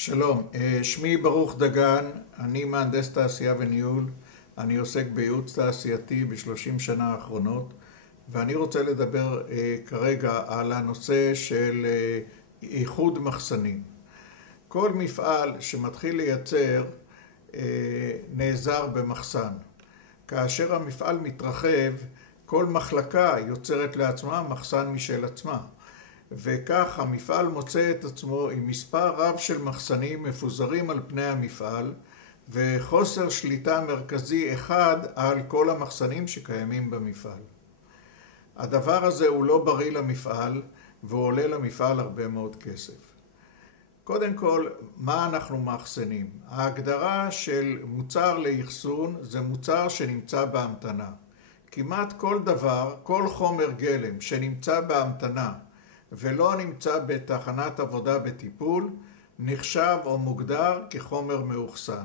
שלום, שמי ברוך דגן, אני מהנדס תעשייה וניהול, אני עוסק בייעוץ תעשייתי ב30 שנה האחרונות, ואני רוצה לדבר כרגע על הנושא של איחוד מחסנים. כל מפעל שמתחיל לייצר נעזר במחסן. כאשר המפעל מתרחב, כל מחלקה יוצרת לעצמה מחסן משל עצמה. וכך המפעל מוצא את עצמו עם מספר רב של מחסנים מפוזרים על פני המפעל, וחוסר שליטה מרכזי אחד על כל המחסנים שקיימים במפעל. הדבר הזה הוא לא בריא למפעל, והוא עולה למפעל הרבה מאוד כסף. קודם כל, מה אנחנו מאחסנים? ההגדרה של מוצר לאחסון זה מוצר שנמצא בהמתנה. כמעט כל דבר, כל חומר גלם שנמצא בהמתנה ולא נמצא בתחנת עבודה בטיפול, נחשב או מוגדר כחומר מאוחסן.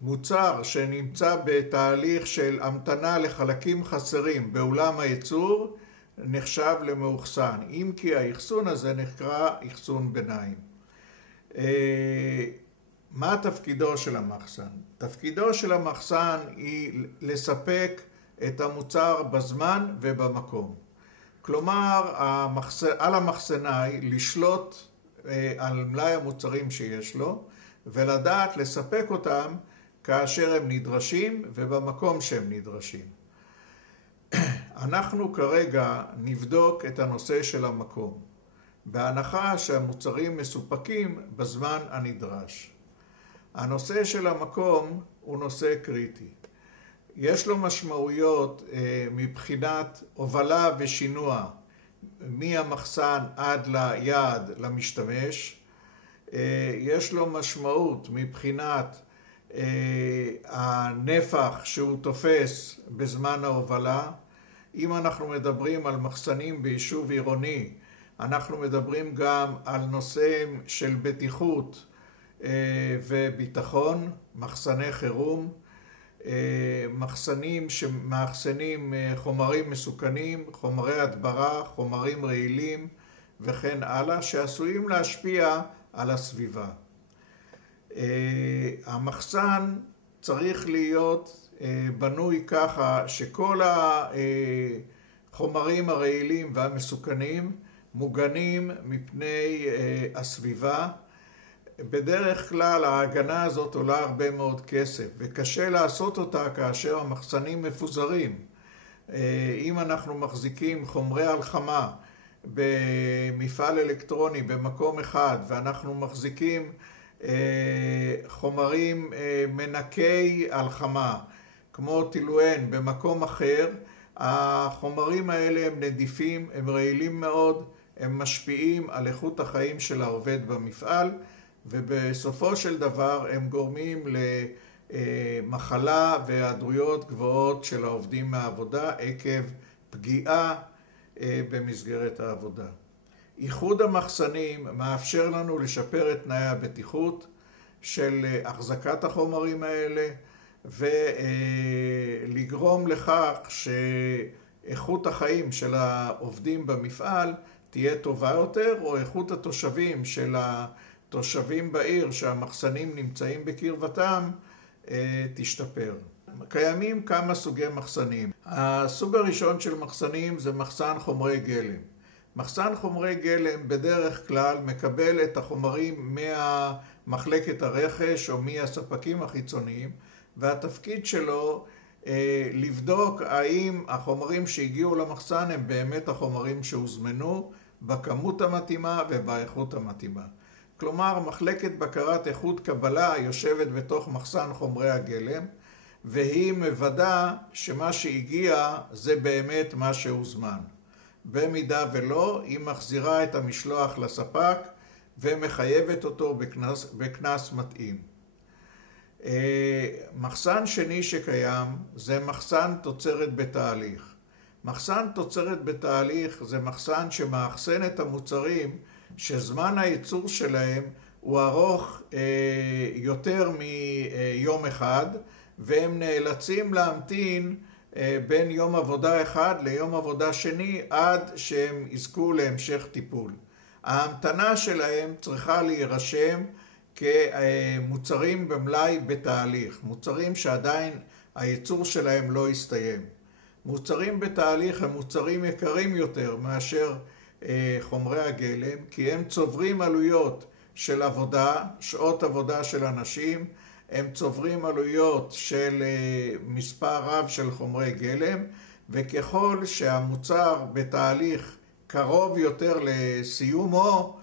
מוצר שנמצא בתהליך של המתנה לחלקים חסרים באולם הייצור, נחשב למאוחסן, אם כי האחסון הזה נקרא אחסון ביניים. מה תפקידו של המחסן? תפקידו של המחסן היא לספק את המוצר בזמן ובמקום. כלומר, על המחסנאי לשלוט על מלאי המוצרים שיש לו, ולדעת לספק אותם כאשר הם נדרשים ובמקום שהם נדרשים. אנחנו כרגע נבדוק את הנושא של המקום, בהנחה שהמוצרים מסופקים בזמן הנדרש. הנושא של המקום הוא נושא קריטי. יש לו משמעויות מבחינת הובלה ושינוע מהמחסן עד ליעד למשתמש. יש לו משמעות מבחינת הנפח שהוא תופס בזמן ההובלה. אם אנחנו מדברים על מחסנים ביישוב עירוני, אנחנו מדברים גם על נושאים של בטיחות וביטחון, מחסני חירום, מחסנים שמאחסנים חומרים מסוכנים, חומרי הדברה, חומרים רעילים וכן הלאה, שעשויים להשפיע על הסביבה. המחסן צריך להיות בנוי ככה שכל החומרים הרעילים והמסוכנים מוגנים מפני הסביבה. בדרך כלל ההגנה הזאת עולה הרבה מאוד כסף, וקשה לעשות אותה כאשר המחסנים מפוזרים. אם אנחנו מחזיקים חומרי הלחמה במפעל אלקטרוני במקום אחד, ואנחנו מחזיקים חומרים מנקי הלחמה, כמו טילואן במקום אחר, החומרים האלה הם נדיפים, הם רעילים מאוד, הם משפיעים על איכות החיים של העובד במפעל, ובסופו של דבר הם גורמים למחלה והיעדרויות גבוהות של העובדים מהעבודה עקב פגיעה במסגרת העבודה. איחוד המחסנים מאפשר לנו לשפר את תנאי הבטיחות של החזקת החומרים האלה ולגרום לכך שאיכות החיים של העובדים במפעל תהיה טובה יותר, או איכות התושבים של התושבים בעיר שהמחסנים נמצאים בקרבתם תשתפר. קיימים כמה סוגי מחסנים. הסוג הראשון של מחסנים זה מחסן חומרי גלם. מחסן חומרי גלם בדרך כלל מקבל את החומרים ממחלקת הרכש או מהספקים החיצוניים, והתפקיד שלו לבדוק האם החומרים שהגיעו למחסן הם באמת החומרים שהוזמנו בכמות המתאימה ובאיכות המתאימה. כלומר, מחלקת בקרת איכות קבלה יושבת בתוך מחסן חומרי הגלם, והיא מוודא שמה שהגיע זה באמת מה שהוזמן. במידה ולא, היא מחזירה את המשלוח לספק ומחייבת אותו בקנס מתאים. מחסן שני שקיים זה מחסן תוצרת בתהליך. מחסן תוצרת בתהליך זה מחסן שמאחסן את המוצרים שזמן הייצור שלהם הוא ארוך יותר מיום אחד, והם נאלצים להמתין בין יום עבודה אחד ליום עבודה שני עד שהם יזכו להמשך טיפול. ההמתנה שלהם צריכה להירשם כמוצרים במלאי בתהליך, מוצרים שעדיין הייצור שלהם לא הסתיים. מוצרים בתהליך הם מוצרים יקרים יותר מאשר חומרי הגלם, כי הם צוברים עלויות של עבודה, שעות עבודה של אנשים, הם צוברים עלויות של מספר רב של חומרי גלם, וככל שהמוצר בתהליך קרוב יותר לסיומו,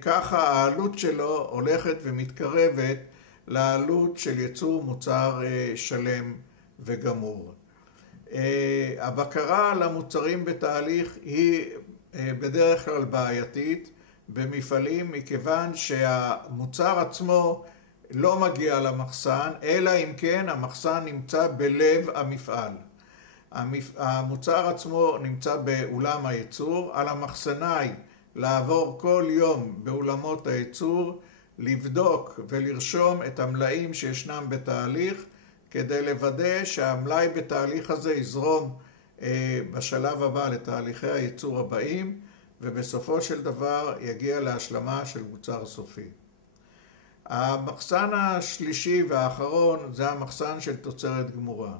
ככה העלות שלו הולכת ומתקרבת לעלות של ייצור מוצר שלם וגמור. הבקרה על המוצרים בתהליך היא בדרך כלל בעייתית במפעלים, מכיוון שהמוצר עצמו לא מגיע למחסן, אלא אם כן המחסן נמצא בלב המפעל. המוצר עצמו נמצא באולם הייצור, על המחסנאי לעבור כל יום באולמות הייצור, לבדוק ולרשום את המלאים שישנם בתהליך, כדי לוודא שהמלאי בתהליך הזה יזרום בשלב הבא לתהליכי הייצור הבאים, ובסופו של דבר יגיע להשלמה של מוצר סופי. המחסן השלישי והאחרון זה המחסן של תוצרת גמורה.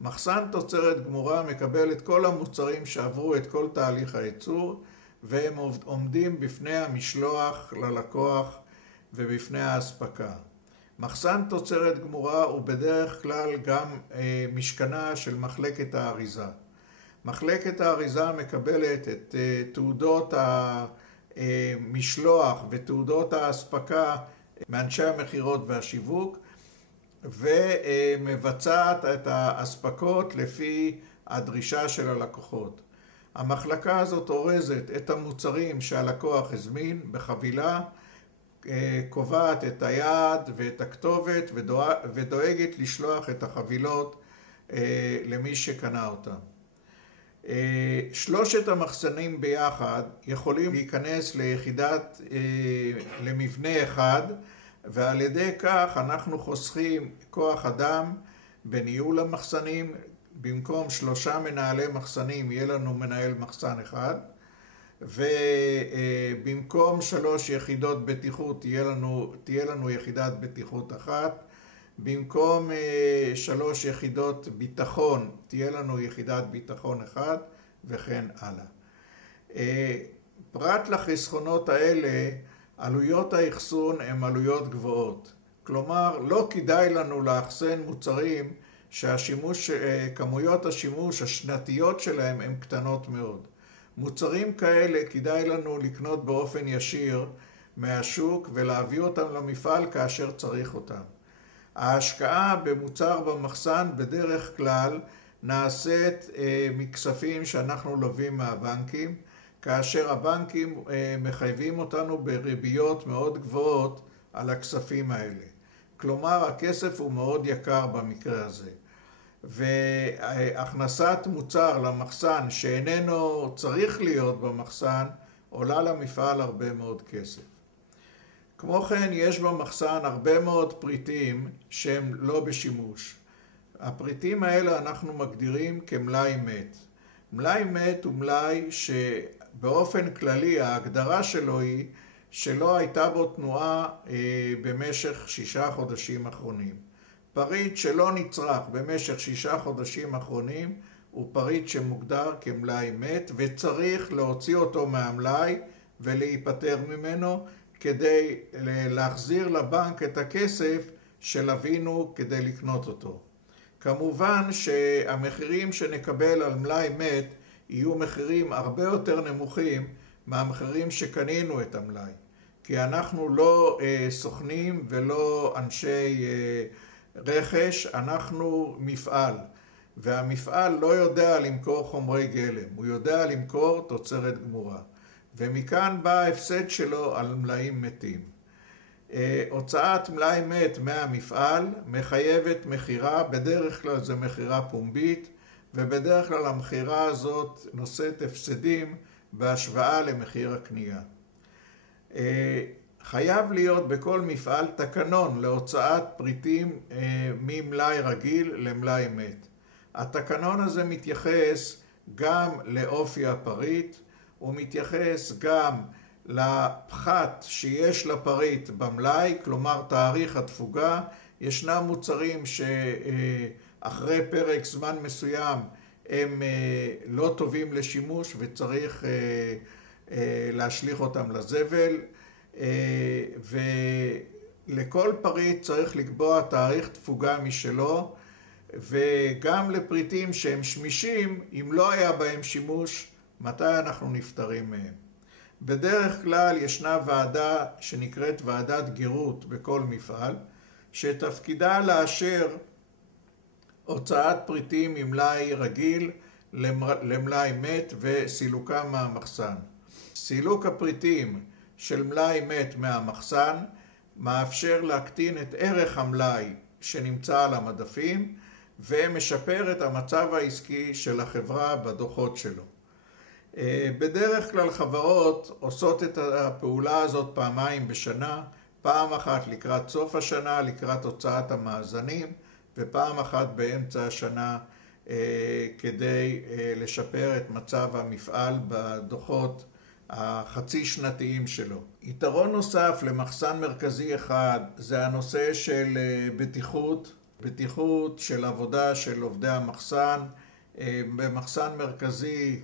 מחסן תוצרת גמורה מקבל את כל המוצרים שעברו את כל תהליך הייצור, והם עומדים בפני המשלוח ללקוח ובפני האספקה. מחסן תוצרת גמורה הוא בדרך כלל גם משכנה של מחלקת האריזה. מחלקת האריזה מקבלת את תעודות המשלוח ותעודות האספקה מאנשי המכירות והשיווק, ומבצעת את האספקות לפי הדרישה של הלקוחות. המחלקה הזאת אורזת את המוצרים שהלקוח הזמין בחבילה, קובעת את היעד ואת הכתובת ודואגת לשלוח את החבילות למי שקנה אותם. שלושת המחסנים ביחד יכולים להיכנס למבנה אחד, ועל ידי כך אנחנו חוסכים כוח אדם בניהול המחסנים. במקום 3 מנהלי מחסנים יהיה לנו מנהל מחסן אחד, ובמקום 3 יחידות בטיחות תהיה לנו יחידת בטיחות אחת, במקום 3 יחידות ביטחון תהיה לנו יחידת ביטחון אחת, וכן הלאה. פרט לחסכונות האלה, עלויות האחסון הן עלויות גבוהות. כלומר, לא כדאי לנו לאחסן מוצרים כמויות השימוש השנתיות שלהם הן קטנות מאוד. מוצרים כאלה כדאי לנו לקנות באופן ישיר מהשוק ולהביא אותם למפעל כאשר צריך אותם. ההשקעה במוצר במחסן בדרך כלל נעשית מכספים שאנחנו לווים מהבנקים, כאשר הבנקים מחייבים אותנו בריביות מאוד גבוהות על הכספים האלה. כלומר, הכסף הוא מאוד יקר במקרה הזה. והכנסת מוצר למחסן שאיננו צריך להיות במחסן עולה למפעל הרבה מאוד כסף. כמו כן, יש במחסן הרבה מאוד פריטים שהם לא בשימוש. הפריטים האלה אנחנו מגדירים כמלאי מת. מלאי מת הוא מלאי שבאופן כללי ההגדרה שלו היא שלא הייתה בו תנועה במשך 6 חודשים אחרונים. פריט שלא נצרך במשך 6 חודשים אחרונים הוא פריט שמוגדר כמלאי מת, וצריך להוציא אותו מהמלאי ולהיפטר ממנו כדי להחזיר לבנק את הכסף שלווינו כדי לקנות אותו. כמובן שהמחירים שנקבל על מלאי מת יהיו מחירים הרבה יותר נמוכים מהמחירים שקנינו את המלאי, כי אנחנו לא סוכנים ולא אנשי רכש, אנחנו מפעל, והמפעל לא יודע למכור חומרי גלם, הוא יודע למכור תוצרת גמורה, ומכאן בא ההפסד שלו על מלאים מתים. הוצאת מלאי מת מהמפעל מחייבת מחירה, בדרך כלל זה מחירה פומבית, ובדרך כלל המחירה הזאת נושאת הפסדים בהשוואה למחיר הקנייה. חייב להיות בכל מפעל תקנון להוצאת פריטים ממלאי רגיל למלאי מת. התקנון הזה מתייחס גם לאופי הפריט, הוא מתייחס גם לפחת שיש לפריט במלאי, כלומר תאריך התפוגה. ישנם מוצרים שאחרי פרק זמן מסוים הם לא טובים לשימוש וצריך להשליך אותם לזבל, ולכל פריט צריך לקבוע תאריך תפוגה משלו, וגם לפריטים שהם שמישים, אם לא היה בהם שימוש, מתי אנחנו נפטרים מהם. בדרך כלל ישנה ועדה שנקראת ועדת גירות בכל מפעל, שתפקידה לאשר הוצאת פריטים ממלאי רגיל למלאי מת וסילוקם מהמחסן. סילוק הפריטים של מלאי מת מהמחסן מאפשר להקטין את ערך המלאי שנמצא על המדפים ומשפר את המצב העסקי של החברה בדוחות שלו. בדרך כלל חברות עושות את הפעולה הזאת פעמיים בשנה, פעם אחת לקראת סוף השנה, לקראת הוצאת המאזנים, ופעם אחת באמצע השנה כדי לשפר את מצב המפעל בדוחות החצי שנתיים שלו. יתרון נוסף למחסן מרכזי אחד זה הנושא של בטיחות של עבודה של עובדי המחסן. במחסן מרכזי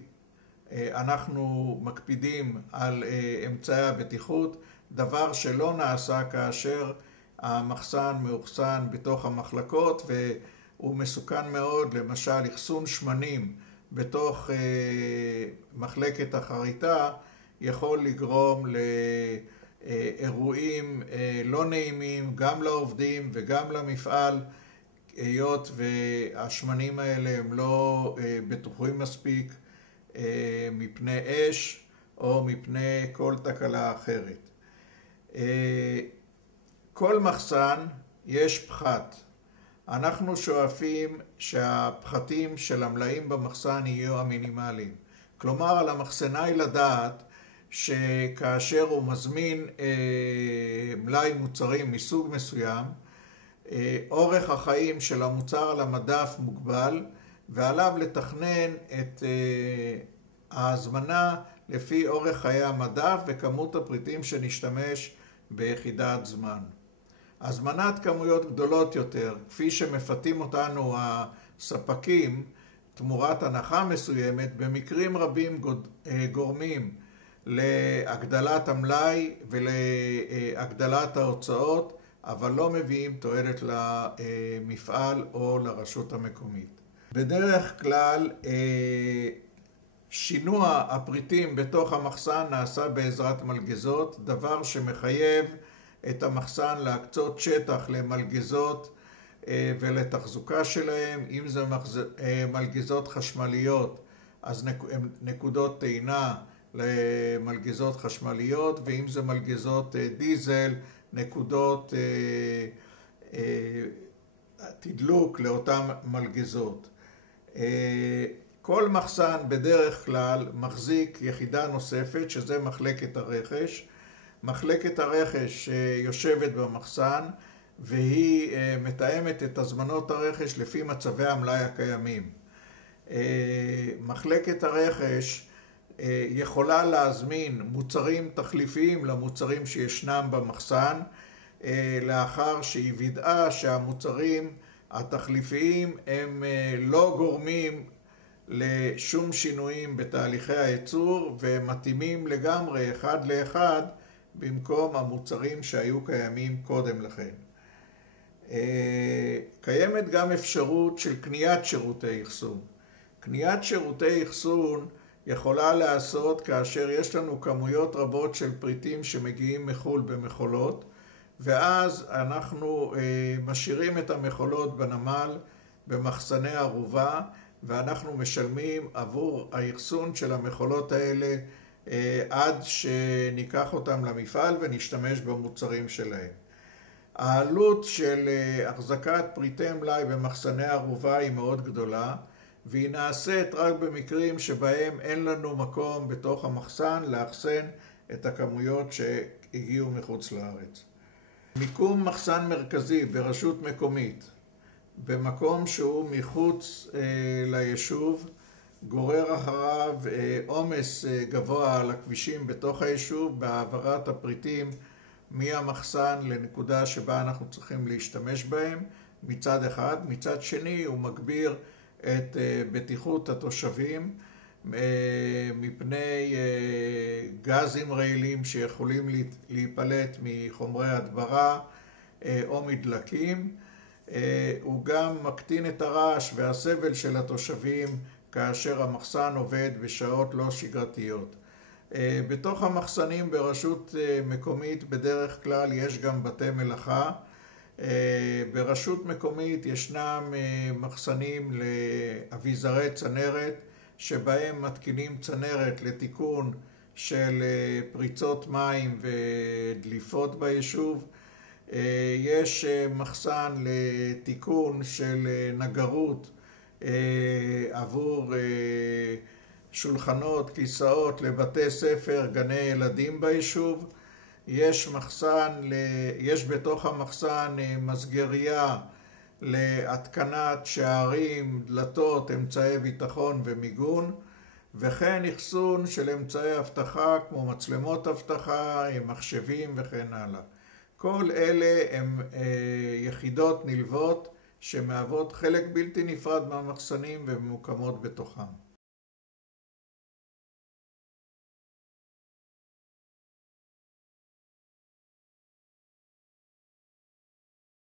אנחנו מקפידים על אמצעי הבטיחות, דבר שלא נעשה כאשר המחסן מאוחסן בתוך המחלקות, והוא מסוכן מאוד. למשל, אחסון שמנים בתוך מחלקת החריטה יכול לגרום לאירועים לא נעימים גם לעובדים וגם למפעל, היות והשמנים האלה הם לא בטוחים מספיק מפני אש או מפני כל תקלה אחרת. כל מחסן יש פחת. אנחנו שואפים שהפחתים של המלאים במחסן יהיו המינימליים. כלומר, על המחסנאי לדעת שכאשר הוא מזמין מלאי מוצרים מסוג מסוים, אורך החיים של המוצר על המדף מוגבל, ועליו לתכנן את ההזמנה לפי אורך חיי המדף וכמות הפריטים שנשתמש ביחידת זמן. הזמנת כמויות גדולות יותר, כפי שמפתים אותנו הספקים, תמורת הנחה מסוימת, במקרים רבים גורמים להגדלת המלאי ולהגדלת ההוצאות, אבל לא מביאים תועלת למפעל או לרשות המקומית. בדרך כלל שינוע הפריטים בתוך המחסן נעשה בעזרת מלגזות, דבר שמחייב את המחסן להקצות שטח למלגזות ולתחזוקה שלהם. אם זה מלגזות חשמליות, אז נקודות טעינה למלגזות חשמליות, ואם זה מלגזות דיזל, נקודות תדלוק לאותן מלגזות. כל מחסן בדרך כלל מחזיק יחידה נוספת, שזה מחלקת הרכש. מחלקת הרכש יושבת במחסן, והיא מתאמת את הזמנות הרכש לפי מצבי המלאי הקיימים. מחלקת הרכש יכולה להזמין מוצרים תחליפיים למוצרים שישנם במחסן, לאחר שהיא וידאה שהמוצרים התחליפיים הם לא גורמים לשום שינויים בתהליכי הייצור, והם מתאימים לגמרי אחד לאחד במקום המוצרים שהיו קיימים קודם לכן. קיימת גם אפשרות של קניית שירותי אחסון. קניית שירותי אחסון יכולה לעשות כאשר יש לנו כמויות רבות של פריטים שמגיעים מחו"ל במכולות, ואז אנחנו משאירים את המכולות בנמל במחסני ערובה, ואנחנו משלמים עבור האחסון של המכולות האלה עד שניקח אותם למפעל ונשתמש במוצרים שלהם. העלות של החזקת פריטי מלאי במחסני ערובה היא מאוד גדולה, והיא נעשית רק במקרים שבהם אין לנו מקום בתוך המחסן לאחסן את הכמויות שהגיעו מחוץ לארץ. מיקום מחסן מרכזי ברשות מקומית במקום שהוא מחוץ ליישוב גורר אחריו עומס גבוה על הכבישים בתוך היישוב בהעברת הפריטים מהמחסן לנקודה שבה אנחנו צריכים להשתמש בהם מצד אחד. מצד שני הוא מגביר את בטיחות התושבים מפני גזים רעילים שיכולים להיפלט מחומרי הדברה או מדלקים. הוא גם מקטין את הרעש והסבל של התושבים כאשר המחסן עובד בשעות לא שגרתיות. בתוך המחסנים ברשות מקומית בדרך כלל יש גם בתי מלאכה. ברשות מקומית ישנם מחסנים לאביזרי צנרת שבהם מתקינים צנרת לתיקון של פריצות מים ודליפות ביישוב. יש מחסן לתיקון של נגרות עבור שולחנות, כיסאות לבתי ספר, גני ילדים ביישוב. יש בתוך המחסן מסגריה להתקנת שערים, דלתות, אמצעי ביטחון ומיגון, וכן אחסון של אמצעי אבטחה כמו מצלמות אבטחה, מחשבים וכן הלאה. כל אלה הם יחידות נלוות שמהוות חלק בלתי נפרד מהמחסנים וממוקמות בתוכם.